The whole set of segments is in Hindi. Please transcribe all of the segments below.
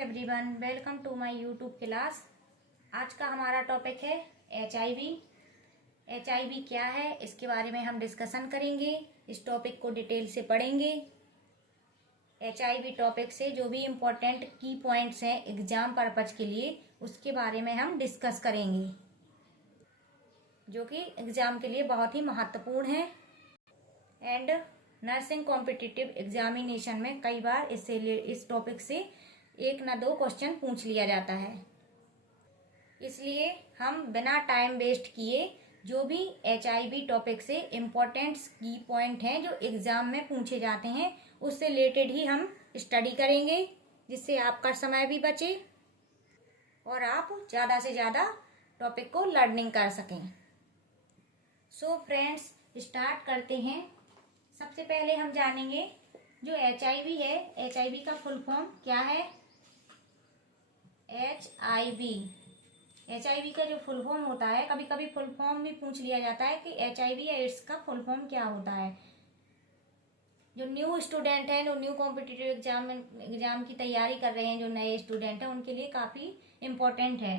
Everyone, welcome to my YouTube class. आज का हमारा टॉपिक है HIV। HIV क्या है, इसके बारे में हम डिस्कशन करेंगे। इस टॉपिक को डिटेल से पढ़ेंगे। HIV टॉपिक से जो भी इम्पोर्टेंट की पॉइंट्स हैं एग्जाम पर्पज के लिए, उसके बारे में हम डिस्कस करेंगे, जो कि एग्जाम के लिए बहुत ही महत्वपूर्ण है। एंड नर्सिंग कॉम्पिटिटिव एग्जामिनेशन में कई बार इस टॉपिक से एक ना दो क्वेश्चन पूछ लिया जाता है। इसलिए हम बिना टाइम वेस्ट किए जो भी HIV टॉपिक से इम्पोर्टेंट की पॉइंट हैं जो एग्ज़ाम में पूछे जाते हैं, उससे रिलेटेड ही हम स्टडी करेंगे, जिससे आपका समय भी बचे और आप ज़्यादा से ज़्यादा टॉपिक को लर्निंग कर सकें। सो फ्रेंड्स, स्टार्ट करते हैं। सबसे पहले हम जानेंगे जो HIV है, HIV का फुल फॉर्म क्या है। HIV का जो फुल फॉर्म होता है, कभी कभी फुल फॉर्म भी पूछ लिया जाता है कि HIV या एड्स का फुल फॉर्म क्या होता है। जो न्यू स्टूडेंट हैं, जो न्यू कॉम्पिटिटिव एग्जाम की तैयारी कर रहे हैं, जो नए स्टूडेंट हैं, उनके लिए काफ़ी इम्पोर्टेंट है।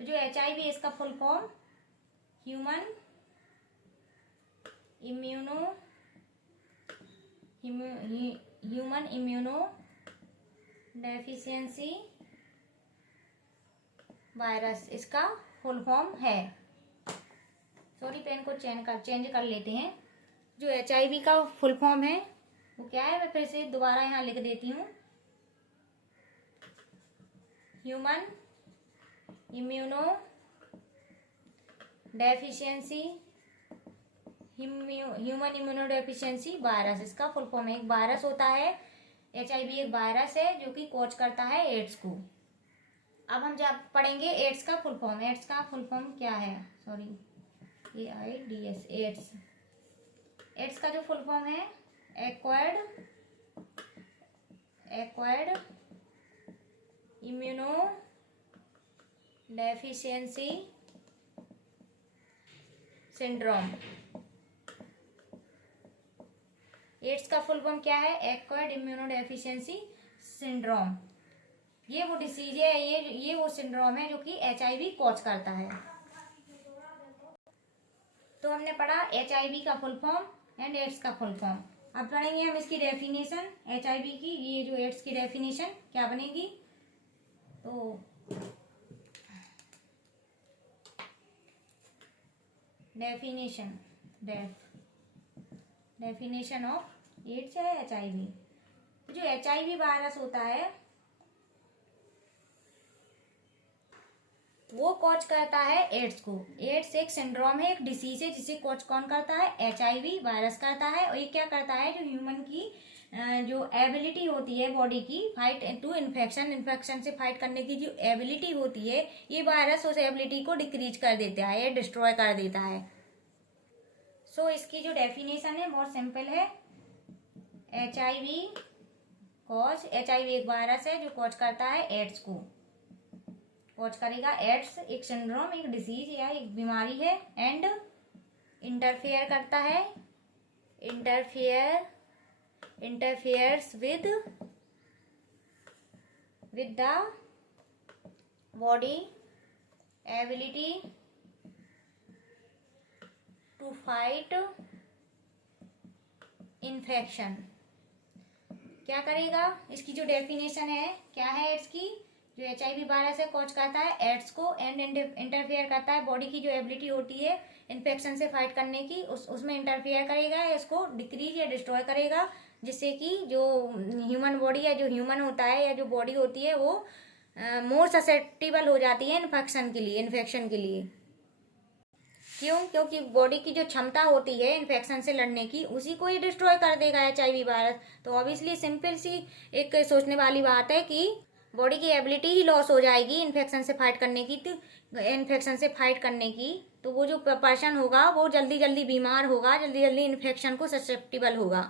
तो जो HIV है, इसका full form human immuno deficiency virus, इसका फुल फॉर्म है। सॉरी, पेन को चेंज कर लेते हैं। जो HIV का फुल फॉर्म है वो क्या है, मैं फिर से दोबारा यहाँ लिख देती हूँ। ह्यूमन इम्यूनो डेफिशिएंसी वायरस, इसका फुल फॉर्म है। एक वायरस होता है, HIV एक वायरस है जो कि कॉज करता है एड्स को। अब हम जब पढ़ेंगे एड्स का फुल फॉर्म। एड्स का फुल फॉर्म क्या है, सॉरी, AIDS, एड्स। एड्स का जो फुल फॉर्म है acquired immunodeficiency syndrome. AIDS का फुल फॉर्म क्या है, एक्वायर्ड इम्यूनो डेफिशिएंसी सिंड्रोम। ये वो डिसीज है, ये वो सिंड्रोम है जो कि HIV कॉज करता है। तो हमने पढ़ा HIV का फुल फॉर्म एंड एड्स का फुल फॉर्म। अब पढ़ेंगे हम इसकी डेफिनेशन HIV की। ये जो एड्स की डेफिनेशन क्या बनेगी, तो डेफिनेशन ऑफ एड्स है HIV। जो HIV वायरस होता है वो कॉज करता है एड्स को। एड्स एक सिंड्रोम है, एक डिसीज है, जिसे कॉज कौन करता है, HIV वायरस करता है। और ये क्या करता है, जो ह्यूमन की जो एबिलिटी होती है बॉडी की फाइट टू इन्फेक्शन से फाइट करने की जो एबिलिटी होती है, ये वायरस उस एबिलिटी को डिक्रीज कर देता है या डिस्ट्रॉय कर देता है। सो इसकी जो डेफिनेशन है बहुत सिंपल है। HIV एक वायरस है जो कॉज करता है एड्स को। कॉज करेगा एड्स, एक सिंड्रोम, एक डिसीज या एक बीमारी है। एंड इंटरफेयर करता है, interferes with the body ability to fight infection. क्या करेगा, इसकी जो डेफिनेशन है क्या है एड्स की, जो HIV वायरस है कॉज करता है एड्स को एंड इंटरफेयर करता है बॉडी की जो एबिलिटी होती है इन्फेक्शन से फाइट करने की, उसमें इंटरफेयर करेगा, इसको डिक्रीज या डिस्ट्रॉय करेगा, जिससे कि जो ह्यूमन बॉडी या जो ह्यूमन होता है या जो बॉडी होती है वो मोर ससेप्टिबल हो जाती है इन्फेक्शन के लिए। क्यों, क्योंकि बॉडी की जो क्षमता होती है इन्फेक्शन से लड़ने की, उसी को ही डिस्ट्रॉय कर देगा HIV वायरस। तो ऑब्वियसली सिंपल सी एक सोचने वाली बात है कि बॉडी की एबिलिटी ही लॉस हो जाएगी इन्फेक्शन से फाइट करने की, तो वो जो पर्सन होगा वो जल्दी बीमार होगा, जल्दी इन्फेक्शन को ससेप्टिबल होगा।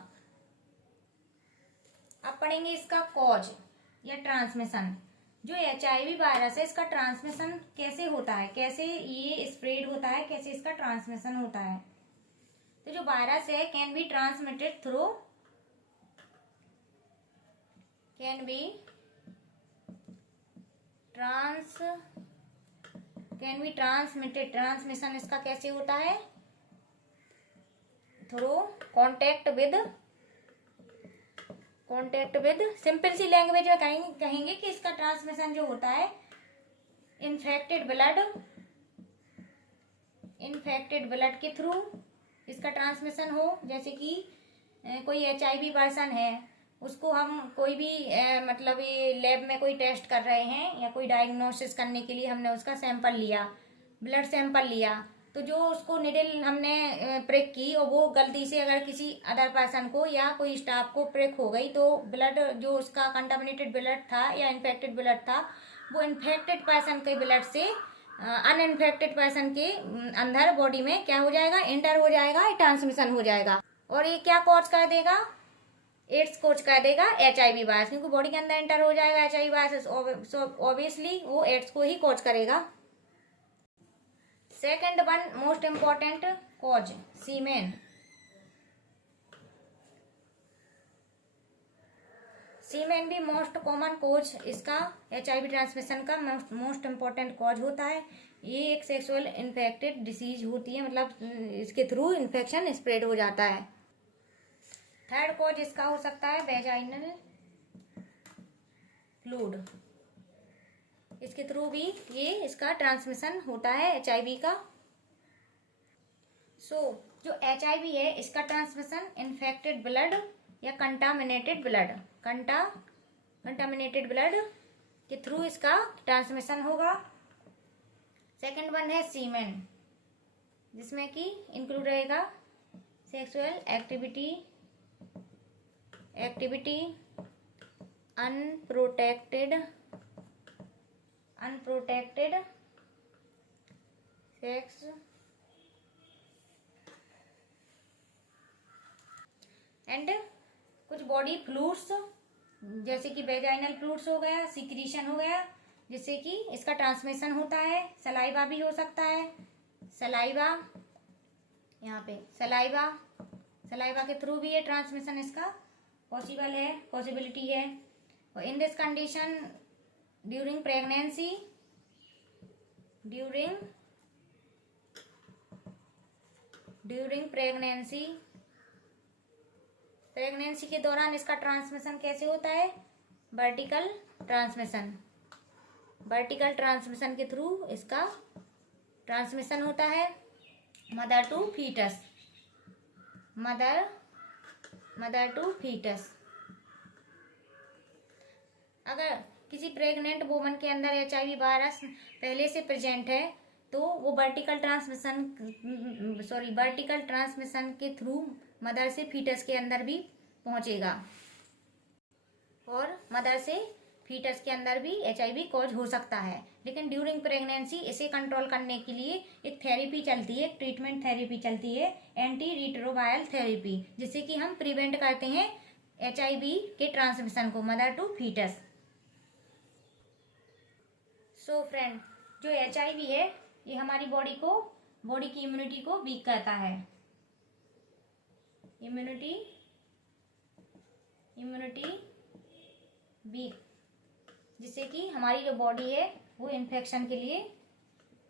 अब पढ़ेंगे इसका कॉज या ट्रांसमिशन। जो HIV वायरस है इसका ट्रांसमिशन कैसे होता है, कैसे ये स्प्रेड होता है, कैसे इसका ट्रांसमिशन होता है। तो जो वायरस है can be transmitted through can be transmitted, transmission इसका कैसे होता है, थ्रू कॉन्टेक्ट विद सिंपल सी लैंग्वेज में कहेंगे कि इसका ट्रांसमिशन जो होता है इन्फेक्टेड ब्लड के थ्रू इसका ट्रांसमिशन हो। जैसे कि कोई HIV पर्सन है, उसको हम कोई भी मतलब ये लैब में कोई टेस्ट कर रहे हैं या कोई डायग्नोसिस करने के लिए हमने उसका सैंपल लिया, ब्लड सैंपल लिया, तो जो उसको निडल हमने प्रिक की और वो गलती से अगर किसी अदर पर्सन को या कोई स्टाफ को प्रिक हो गई, तो ब्लड जो उसका कंटामिनेटेड ब्लड था या इन्फेक्टेड ब्लड था, वो इन्फेक्टेड पर्सन के ब्लड से अनइन्फेक्टेड पर्सन के अंदर बॉडी में क्या हो जाएगा, एंटर हो जाएगा, ट्रांसमिशन हो जाएगा। और ये क्या कॉज कर देगा, एड्स कोच कर देगा HIV वायरस, क्योंकि बॉडी के अंदर एंटर हो जाएगा HIV वायरस, ऑब्वियसली वो एड्स को ही कोच करेगा। Second one most important cause, semen. Semen भी मोस्ट कॉमन कॉज इसका HIV ट्रांसमिशन का मोस्ट इम्पॉर्टेंट कॉज होता है। ये एक सेक्सुअल इन्फेक्टेड डिसीज होती है, मतलब इसके थ्रू इन्फेक्शन स्प्रेड हो जाता है। थर्ड कॉज इसका हो सकता है वेजाइनल फ्लूइड, इसके थ्रू भी ये इसका ट्रांसमिशन होता है HIV का। जो HIV है इसका ट्रांसमिशन इन्फेक्टेड ब्लड या कंटामिनेटेड ब्लड के थ्रू इसका ट्रांसमिशन होगा। सेकंड वन है सीमेन, जिसमें कि इंक्लूड रहेगा sexual activity unprotected sex and कुछ बॉडी फ्लूइड्स, जैसे कि वेजाइनल फ्लूइड्स हो गया, सिक्रीशन हो गया, जिससे कि इसका ट्रांसमिशन होता है। सलाइवा भी हो सकता है, सलाइवा यहाँ पे सलाइवा के थ्रू भी ये ट्रांसमिशन इसका पॉसिबिलिटी है। और इन दिस कंडीशन ड्यूरिंग प्रेगनेंसी के दौरान इसका ट्रांसमिशन कैसे होता है, वर्टिकल ट्रांसमिशन के थ्रू इसका ट्रांसमिशन होता है मदर टू फीटस। अगर किसी प्रेग्नेंट वुमन के अंदर HIV वायरस पहले से प्रेजेंट है, तो वो वर्टिकल ट्रांसमिशन के थ्रू मदर से फीटस के अंदर भी पहुंचेगा, और मदर से फीटस के अंदर भी HIV कॉज हो सकता है। लेकिन ड्यूरिंग प्रेगनेंसी इसे कंट्रोल करने के लिए एक थेरेपी चलती है, एक ट्रीटमेंट थेरेपी चलती है, एंटी रिट्रोवायरल थेरेपी, जिससे कि हम प्रिवेंट करते हैं HIV के ट्रांसमिशन को mother to foetus. So friend, जो HIV है ये हमारी बॉडी की इम्यूनिटी को वीक करता है, इम्यूनिटी वीक, जिससे कि हमारी जो बॉडी है वो इन्फेक्शन के लिए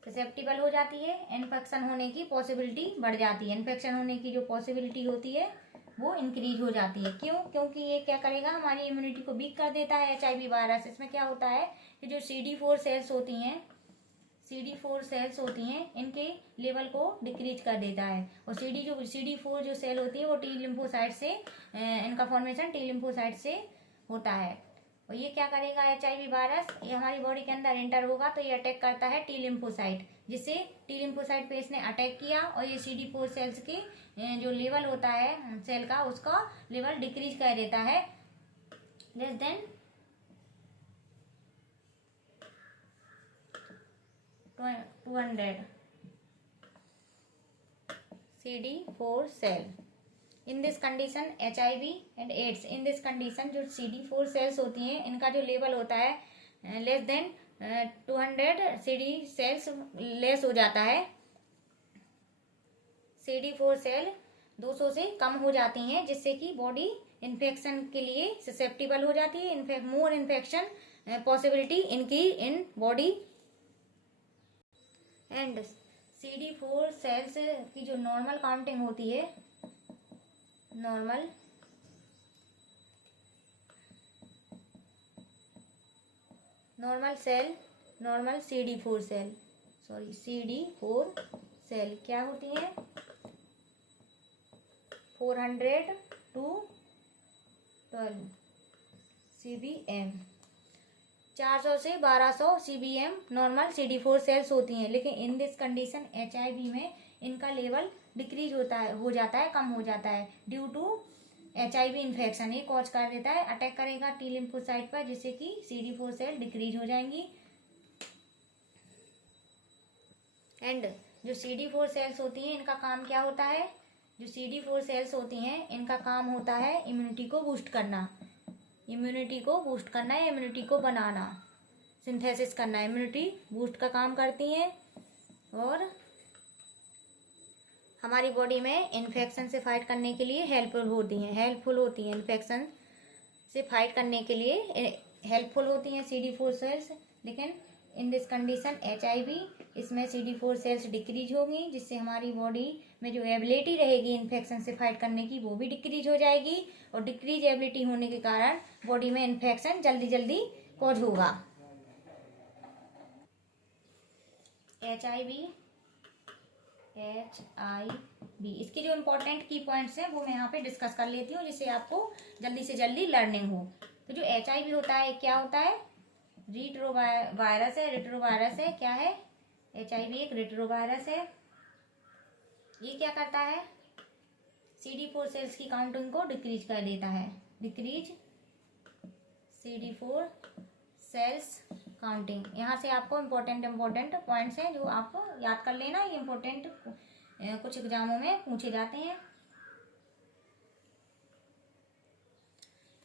ससेप्टिबल हो जाती है, इन्फेक्शन होने की पॉसिबिलिटी बढ़ जाती है, इन्फेक्शन होने की जो पॉसिबिलिटी होती है वो इंक्रीज हो जाती है। क्यों? क्योंकि ये क्या करेगा, हमारी इम्यूनिटी को वीक कर देता है HIV वायरस। इसमें क्या होता है कि जो CD4 सेल्स होती हैं इनके लेवल को डिक्रीज कर देता है, और CD4 जो सेल होती है वो T लिम्फोसाइट से इनका फॉर्मेशन T लिम्फोसाइट से होता है। और ये क्या करेगा, HIV वायरस ये हमारी बॉडी के अंदर एंटर होगा तो ये अटैक करता है T लिम्फोसाइट, जिससे T लिम्फोसाइट पे इसने अटैक किया और ये CD4 सेल्स के जो लेवल होता है सेल का, उसका लेवल डिक्रीज कर देता है less than 200 CD4 cell. In this condition HIV and AIDS, in this condition जो CD4 सेल्स होती हैं इनका जो लेवल होता है less than 200 CD cells less हो जाता है। CD4 सेल 200 से कम हो जाती हैं, जिससे कि बॉडी इन्फेक्शन के लिए ससेप्टिबल हो जाती है, मोर इन्फेक्शन पॉसिबिलिटी इनकी in body. And CD4 sales की जो नॉर्मल काउंटिंग होती है, normal cell, normal CD4 cell, sorry CD4 cell क्या होती हैं, 400 to 12 CBM, 400 से 1200 CBM नॉर्मल CD4 सेल्स होती हैं। लेकिन इन दिस कंडीशन HIV में इनका लेवल डिक्रीज हो जाता है, कम हो जाता है ड्यू टू HIV इन्फेक्शन। ये कॉज कर देता है, अटैक करेगा T लिम्फोसाइट पर, जिससे कि CD4 सेल डिक्रीज हो जाएंगी। एंड जो CD4 सेल्स होती हैं इनका काम क्या होता है, जो CD4 सेल्स होती हैं इनका काम होता है इम्यूनिटी को बूस्ट करना, इम्यूनिटी को बूस्ट करना है, इम्यूनिटी को बनाना, सिंथेसिस करना, इम्यूनिटी बूस्ट का काम करती हैं और हमारी बॉडी में इन्फेक्शन से फाइट करने के लिए हेल्पफुल होती हैं इन्फेक्शन से फाइट करने के लिए हेल्पफुल होती हैं CD4 सेल्स। लेकिन इन दिस कंडीशन HIV इसमें CD4 सेल्स डिक्रीज होंगी, जिससे हमारी बॉडी में जो एबिलिटी रहेगी इन्फेक्शन से फाइट करने की वो भी डिक्रीज हो जाएगी, और डिक्रीज एबिलिटी होने के कारण बॉडी में इन्फेक्शन जल्दी कॉज होगा। HIV इसके जो इम्पोर्टेंट की पॉइंट्स हैं वो मैं यहाँ पे डिस्कस कर लेती हूँ, जिससे आपको जल्दी से जल्दी लर्निंग हो। तो जो HIV होता है क्या होता है, रिट्रोवायरस है। क्या है, HIV एक रिट्रोवायरस है। ये क्या करता है, CD4 सेल्स की काउंटिंग को डिक्रीज कर देता है, डिक्रीज CD4 सेल्स काउंटिंग। यहाँ से आपको इम्पोर्टेंट पॉइंट्स हैं जो आपको याद कर लेना, ये इम्पोर्टेंट कुछ एग्जामों में पूछे जाते हैं।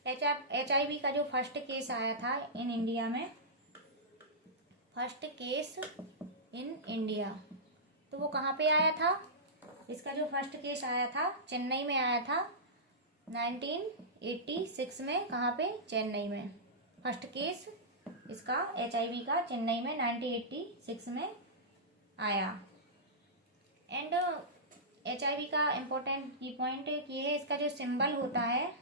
HIV का जो फर्स्ट केस आया था इन इंडिया में, फर्स्ट केस इन इंडिया, तो वो कहाँ पे आया था, इसका जो फर्स्ट केस आया था चेन्नई में आया था 1986 में। कहाँ पे, चेन्नई में फर्स्ट केस इसका HIV का चेन्नई में 1986 में आया। एंड HIV का इम्पोर्टेंट की पॉइंट ये है, इसका जो सिंबल होता है,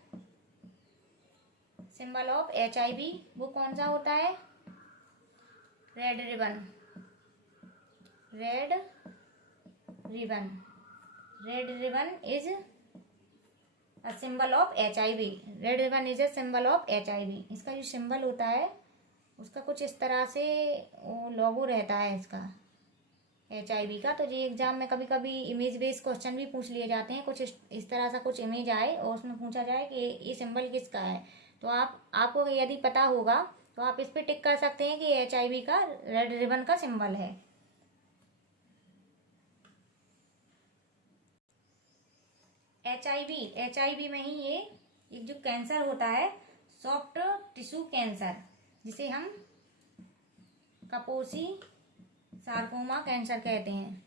सिंबल ऑफ HIV वो कौन सा होता है, red ribbon. Red ribbon is a symbol of HIV। Red ribbon is a symbol of HIV। इसका जो सिंबल होता है उसका कुछ इस तरह से लोगो रहता है इसका HIV का। तो ये एग्जाम में कभी कभी इमेज बेस्ड क्वेश्चन भी पूछ लिए जाते हैं, कुछ इस तरह सा कुछ इमेज आए और उसमें पूछा जाए कि ये सिंबल किसका है, तो आपको यदि पता होगा तो आप इस पे टिक कर सकते हैं कि HIV का रेड रिबन का सिंबल है। HIV में ही ये एक जो कैंसर होता है, सॉफ्ट टिश्यू कैंसर, जिसे हम कापोसी सार्कोमा कैंसर कहते हैं।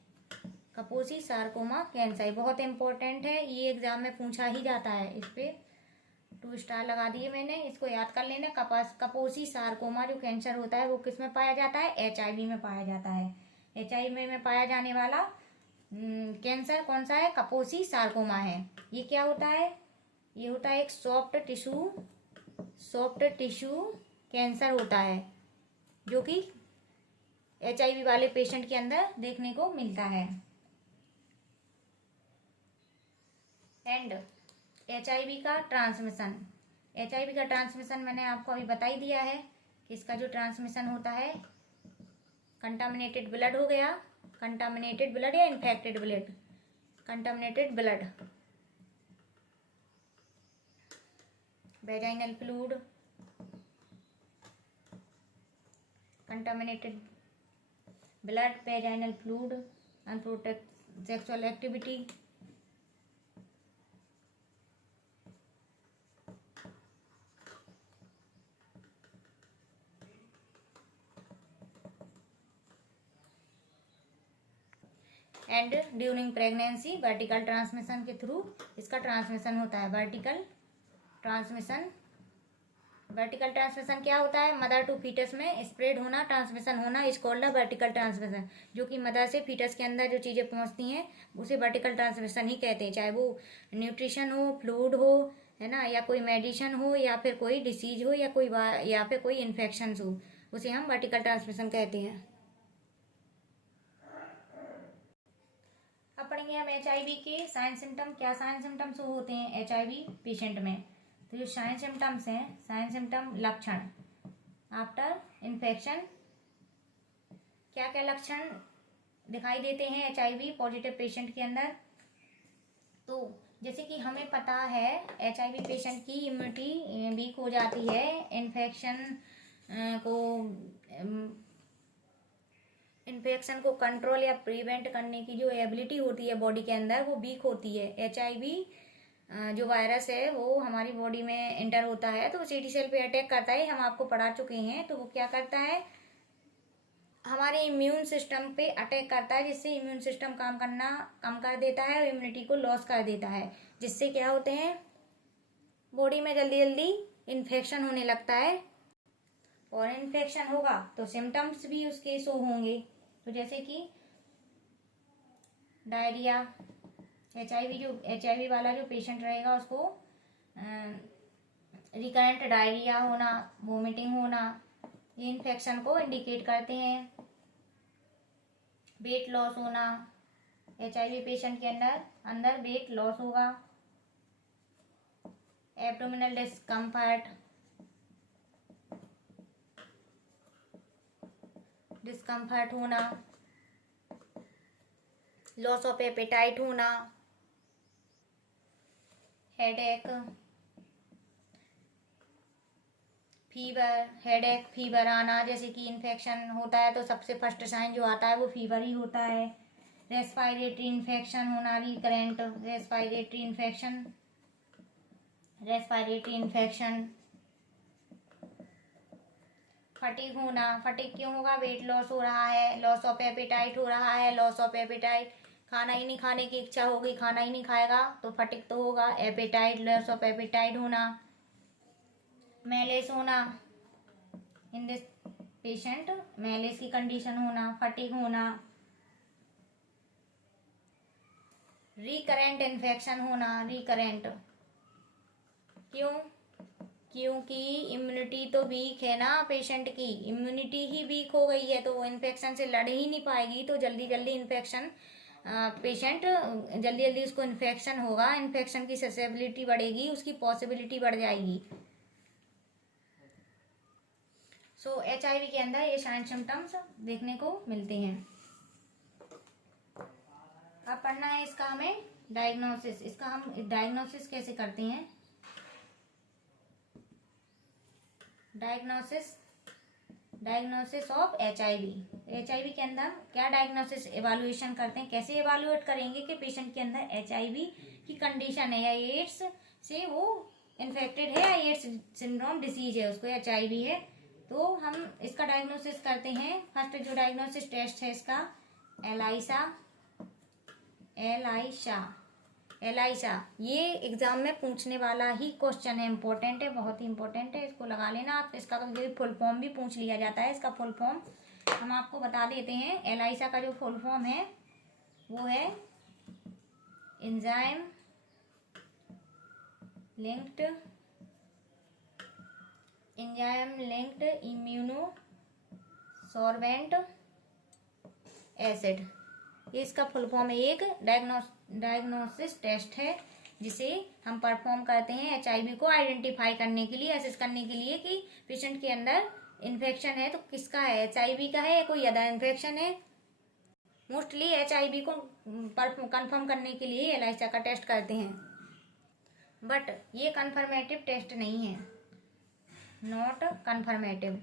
कापोसी सार्कोमा कैंसर बहुत इंपॉर्टेंट है, ये एग्जाम में पूछा ही जाता है। इस पे 2 स्टार लगा दिए मैंने, इसको याद कर लेना। कापोसी सार्कोमा जो कैंसर होता है वो किस में पाया जाता है, HIV में पाया जाता है। HIV में पाया जाने वाला कैंसर कौन सा है, कापोसी सार्कोमा है। ये क्या होता है, ये होता है एक सॉफ्ट टिश्यू कैंसर होता है, जो कि HIV वाले पेशेंट के अंदर देखने को मिलता है। एंड HIV का ट्रांसमिशन मैंने आपको अभी बता ही दिया है कि इसका जो ट्रांसमिशन होता है, कंटामिनेटेड ब्लड हो गया, कंटामिनेटेड ब्लड या infected blood, contaminated blood, vaginal fluid, contaminated blood, vaginal fluid, unprotected sexual activity, and during pregnancy vertical transmission के थ्रू इसका ट्रांसमिशन होता है, वर्टिकल ट्रांसमिशन वर्टिकल ट्रांसमिशन क्या होता है? मदर टू फीटस में स्प्रेड होना, ट्रांसमिशन होना इज कॉल्ड वर्टिकल ट्रांसमिशन। जो कि मदर से फीटस के अंदर जो चीज़ें पहुंचती हैं उसे वर्टिकल ट्रांसमिशन ही कहते हैं, चाहे वो न्यूट्रिशन हो, फ्लूइड हो, है ना, या कोई मेडिसिन हो, या फिर कोई डिसीज हो, या फिर कोई इन्फेक्शन हो, उसे हम वर्टिकल ट्रांसमिशन कहते हैं। अब पढ़ेंगे हम HIV के साइन सिम्टम। क्या साइन सिम्टम्स होते हैं HIV पेशेंट में? तो जो साइन सिम्टम्स हैं, साइन सिम्टम लक्षण आफ्टर इन्फेक्शन, क्या क्या लक्षण दिखाई देते हैं HIV पॉजिटिव पेशेंट के अंदर? तो जैसे कि हमें पता है HIV पेशेंट की इम्यूनिटी वीक हो जाती है, इन्फेक्शन को कंट्रोल या प्रिवेंट करने की जो एबिलिटी होती है बॉडी के अंदर वो वीक होती है। HIV जो वायरस है वो हमारी बॉडी में एंटर होता है तो वो CD सेल पे अटैक करता है, हम आपको पढ़ा चुके हैं। तो वो क्या करता है, हमारे इम्यून सिस्टम पे अटैक करता है, जिससे इम्यून सिस्टम काम करना कम कर देता है और इम्यूनिटी को लॉस कर देता है, जिससे क्या होते हैं, बॉडी में जल्दी जल्दी इन्फेक्शन होने लगता है। और इन्फेक्शन होगा तो सिम्टम्स भी उसके शो होंगे। तो जैसे कि डायरिया, HIV वाला जो पेशेंट रहेगा उसको रिकरेंट डायरिया होना, वोमिटिंग होना, ये इन्फेक्शन को इंडिकेट करते हैं। वेट लॉस होना, HIV पेशेंट के अंदर वेट लॉस होगा। एब्डोमिनल डिस्कम्फर्ट होना, लॉस ऑफ एपेटाइट होना, हेडेक, फीवर आना। जैसे कि इन्फेक्शन होता है तो सबसे फर्स्ट साइन जो आता है वो फीवर ही होता है। रेस्पिरेटरी इन्फेक्शन होना, रिकरेंट रेस्पिरेटरी इन्फेक्शन। फटीग होना, फटीग क्यों होगा? वेट लॉस हो रहा है, लॉस ऑफ एपेटाइट हो रहा है, लॉस ऑफ एपेटाइट, खाना ही नहीं खाने की इच्छा होगी, खाना ही नहीं खाएगा तो फटीग तो होगा। एपेटाइट, लॉस ऑफ एपेटाइट होना। मैलेस होना, इन दिस पेशेंट मैलेस की कंडीशन होना, फटीग होना। रिकरेंट इन्फेक्शन होना, रिकरेंट क्यों? क्योंकि इम्यूनिटी तो वीक है ना, पेशेंट की इम्यूनिटी ही वीक हो गई है तो वो इन्फेक्शन से लड़ ही नहीं पाएगी, तो जल्दी जल्दी इन्फेक्शन पेशेंट जल्दी जल्दी उसको इन्फेक्शन होगा, इन्फेक्शन की ससेबिलिटी बढ़ेगी, उसकी पॉसिबिलिटी बढ़ जाएगी। सो HIV के अंदर ये साइन सिम्टम्स देखने को मिलते हैं। अब पढ़ना है इसका हमें डायग्नोसिस। इसका हम डायग्नोसिस कैसे करते हैं? डायग्नोसिस ऑफ HIV के अंदर क्या डायग्नोसिस एवालुएशन करते हैं, कैसे एवालुएट करेंगे कि पेशेंट के अंदर HIV की कंडीशन है या एड्स से वो इन्फेक्टेड है या एड्स सिंड्रोम डिसीज है, उसको HIV है। तो हम इसका डायग्नोसिस करते हैं। फर्स्ट जो डायग्नोसिस टेस्ट है इसका एलाइसा। ये एग्जाम में पूछने वाला ही क्वेश्चन है, इंपॉर्टेंट है, बहुत ही इंपॉर्टेंट है, इसको लगा लेना आप। इसका कभी फुल फॉर्म भी पूछ लिया जाता है, इसका फुल फॉर्म हम आपको बता देते हैं। एलाइसा का जो फुल फॉर्म है वो है enzyme linked immuno sorbent acid. ये इसका फुल फॉर्म है। एक डायग्नोसिस टेस्ट है जिसे हम परफॉर्म करते हैं HIV को आइडेंटिफाई करने के लिए, असेस करने के लिए कि पेशेंट के अंदर इन्फेक्शन है तो किसका है, HIV का है या कोई अदर इन्फेक्शन है। मोस्टली HIV को कंफर्म करने के लिए एलाइसा का टेस्ट करते हैं, बट ये कंफर्मेटिव टेस्ट नहीं है, नॉट कंफर्मेटिव।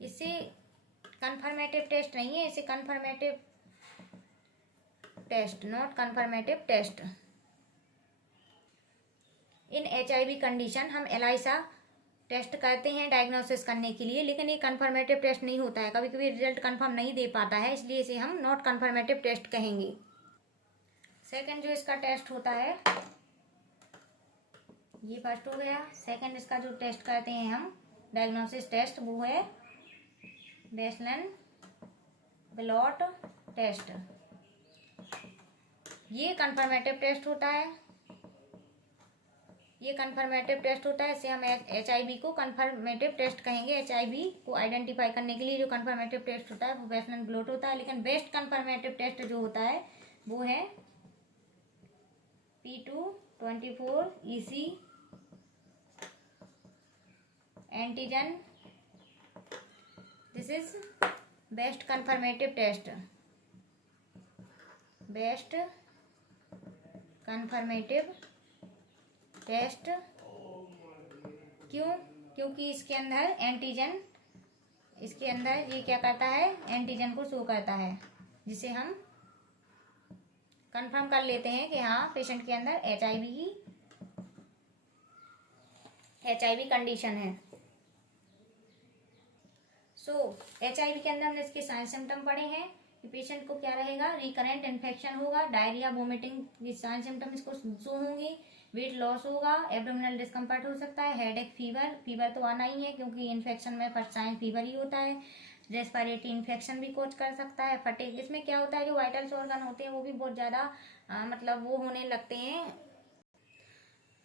इसे कंफर्मेटिव टेस्ट नहीं है, इसे confirmative test, not confirmative test. In HIV condition हम एलाइसा टेस्ट करते हैं डायग्नोसिस करने के लिए, लेकिन ये कंफर्मेटिव टेस्ट नहीं होता है, कभी कभी रिजल्ट कंफर्म नहीं दे पाता है, इसलिए इसे हम नॉट कंफर्मेटिव टेस्ट कहेंगे। सेकंड जो इसका टेस्ट होता है ये फर्स्ट हो गया। सेकंड इसका जो टेस्ट करते हैं हम डायग्नोसिस टेस्ट, वो है वेस्लन ब्लॉट टेस्ट। ये कंफर्मेटिव टेस्ट होता है, ये कंफर्मेटिव टेस्ट होता है। इससे हम HIV को कंफर्मेटिव टेस्ट कहेंगे। HIV को आइडेंटिफाई करने के लिए जो कंफर्मेटिव टेस्ट होता है वो वेस्लन ब्लॉट होता है। लेकिन बेस्ट कंफर्मेटिव टेस्ट जो होता है वो है P224EC antigen. This is best confirmative test, best confirmative test. क्यों? क्योंकि इसके अंदर एंटीजन, इसके अंदर ये क्या करता है, एंटीजन को शो करता है, जिसे हम कंफर्म कर लेते हैं कि हाँ पेशेंट के अंदर HIV कंडीशन है। HIV के अंदर हमने इसके साइन सिम्टम पढ़े हैं कि पेशेंट को क्या रहेगा, रिकरेंट इन्फेक्शन होगा, डायरिया, वोमिटिंग, ये साइन सिम्टम इसको शो होंगे, वेट लॉस होगा, एब्डोमिनल डिस्कम्फर्ट हो सकता है, हेडेक, फीवर तो आना ही है क्योंकि इन्फेक्शन में फर्स्ट साइन फीवर ही होता है। रेस्पिरेटरी इन्फेक्शन भी कोच कर सकता है। फटीग, इसमें क्या होता है जो वाइटल्स ऑर्गन होते हैं वो भी बहुत ज़्यादा मतलब वो होने लगते हैं,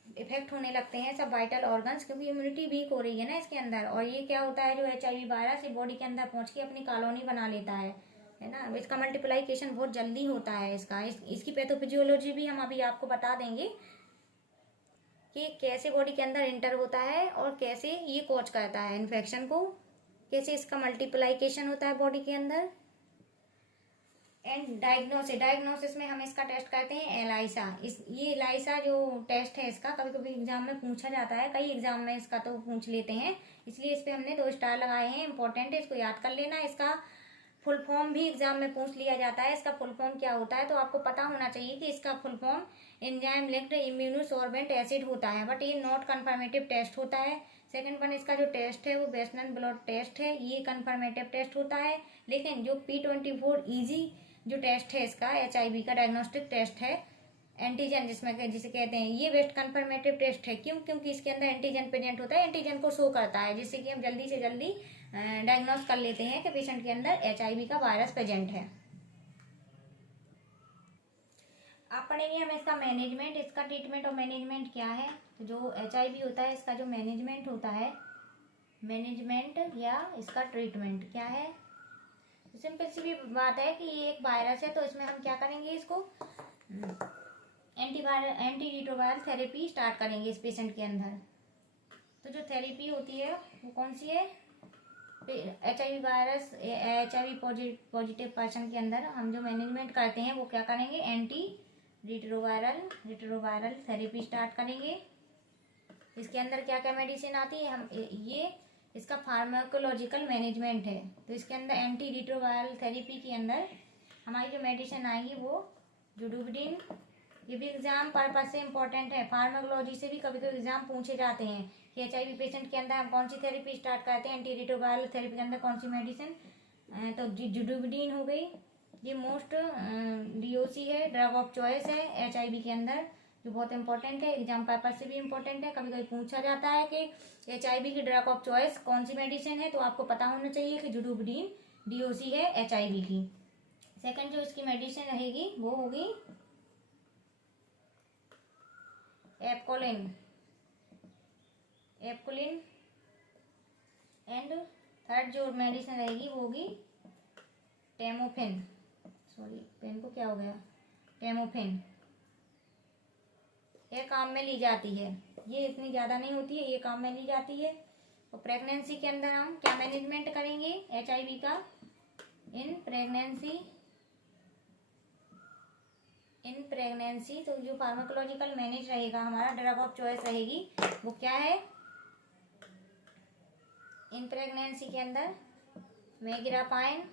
इफेक्ट होने लगते हैं सब वाइटल ऑर्गन्स, क्योंकि इम्यूनिटी वीक हो रही है ना इसके अंदर। और ये क्या होता है जो HIV वायरस बॉडी के अंदर पहुंच के अपनी कॉलोनी बना लेता है ना। इसका मल्टीप्लिकेशन बहुत जल्दी होता है इसका। इसकी पैथोफिजियोलॉजी भी हम अभी आपको बता देंगे कि कैसे बॉडी के अंदर इंटर होता है और कैसे ये कॉज करता है इन्फेक्शन को, कैसे इसका मल्टीप्लिकेशन होता है बॉडी के अंदर। एंड डायग्नोसिस में हम इसका टेस्ट करते हैं एलाइसा। ये एलाइसा जो टेस्ट है इसका कभी कभी एग्जाम में पूछा जाता है, कई एग्जाम में इसका तो पूछ लेते हैं, इसलिए इस पे हमने 2 स्टार लगाए हैं। इंपॉर्टेंट है, इसको याद कर लेना। इसका फुल फॉर्म भी एग्जाम में पूछ लिया जाता है, इसका फुल फॉर्म क्या होता है, तो आपको पता होना चाहिए कि इसका full form enzyme linked immunosorbent acid होता है, बट ये नॉट कंफर्मेटिव टेस्ट होता है। सेकंड वन इसका जो टेस्ट है वो वेस्लन ब्लॉट टेस्ट है, ये कंफर्मेटिव टेस्ट होता है। लेकिन जो P24EC जो टेस्ट है इसका HIV का डायग्नोस्टिक टेस्ट है, एंटीजन जिसे कहते हैं, ये बेस्ट कंफर्मेटिव टेस्ट है। क्यों? क्योंकि इसके अंदर एंटीजन प्रेजेंट होता है, एंटीजन को शो करता है, जिससे कि हम जल्दी से जल्दी डायग्नोस कर लेते हैं कि पेशेंट के अंदर HIV का वायरस प्रेजेंट है। आप पढ़ेंगे हम इसका मैनेजमेंट, इसका ट्रीटमेंट और मैनेजमेंट क्या है। तो जो HIV होता है इसका जो मैनेजमेंट होता है, मैनेजमेंट या इसका ट्रीटमेंट क्या है, तो सिंपल सी भी बात है कि ये एक वायरस है, तो इसमें हम क्या करेंगे, इसको एंटी रिट्रोवायरल थेरेपी स्टार्ट करेंगे इस पेशेंट के अंदर। तो जो थेरेपी होती है वो कौन सी है, HIV पॉजिटिव पर्सन के अंदर हम जो मैनेजमेंट करते हैं वो क्या करेंगे, एंटी रिट्रोवायरल थेरेपी स्टार्ट करेंगे। इसके अंदर क्या क्या मेडिसिन आती है, हम ये इसका फार्माकोलॉजिकल मैनेजमेंट है। तो इसके अंदर एंटी रिट्रोवायरल थेरेपी के अंदर हमारी जो मेडिसिन आएगी वो जुडुबिडिन। ये भी एग्जाम पर्पज से इम्पोर्टेंट है, फार्माकोलॉजी से भी कभी कभी एग्जाम पूछे जाते हैं कि HIV पेशेंट के अंदर हम कौन सी थेरेपी स्टार्ट करते हैं, एंटी रिट्रोवायरल थेरेपी के अंदर कौन सी मेडिसिन, तो जुडुबिडिन हो गई। ये मोस्ट DOC है, ड्रग ऑफ चॉइस है HIV के अंदर, जो बहुत इंपॉर्टेंट है, एग्जाम पर्पज से भी इम्पोर्टेंट है। कभी कभी पूछा जाता है कि HIV की ड्रग ऑफ चॉइस कौन सी मेडिसिन है, तो आपको पता होना चाहिए कि जुडुबिडिन DOC है HIV की। सेकंड जो इसकी मेडिसिन रहेगी वो होगी एप्कोलिन एंड थर्ड जो मेडिसिन रहेगी वो होगी टेमोफेन। सॉरी पेन को क्या हो गया, टेमोफेन। ये काम में ली जाती है, ये इतनी ज़्यादा नहीं होती है, ये काम में ली जाती है। तो प्रेगनेंसी के अंदर हम क्या मैनेजमेंट करेंगे HIV का, इन प्रेगनेंसी। तो जो फार्माकोलॉजिकल मैनेज रहेगा हमारा, ड्रग ऑफ चॉइस रहेगी वो क्या है, इन प्रेगनेंसी के अंदर nevirapine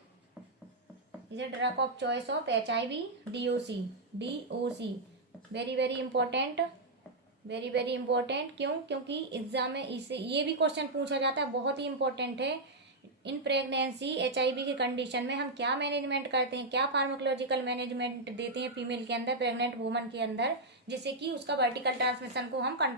is a drug of choice of HIV DOC। Very very important, very very important. क्यों? क्योंकि एग्जाम में इससे ये भी क्वेश्चन पूछा जाता है, बहुत ही इंपॉर्टेंट है। इन प्रेगनेंसी HIV की कंडीशन में हम क्या मैनेजमेंट करते हैं, क्या फार्माकोलॉजिकल मैनेजमेंट देते हैं फीमेल के अंदर, प्रेग्नेंट वुमन के अंदर, जिससे कि उसका वर्टिकल ट्रांसमिशन को हम कंट्रोल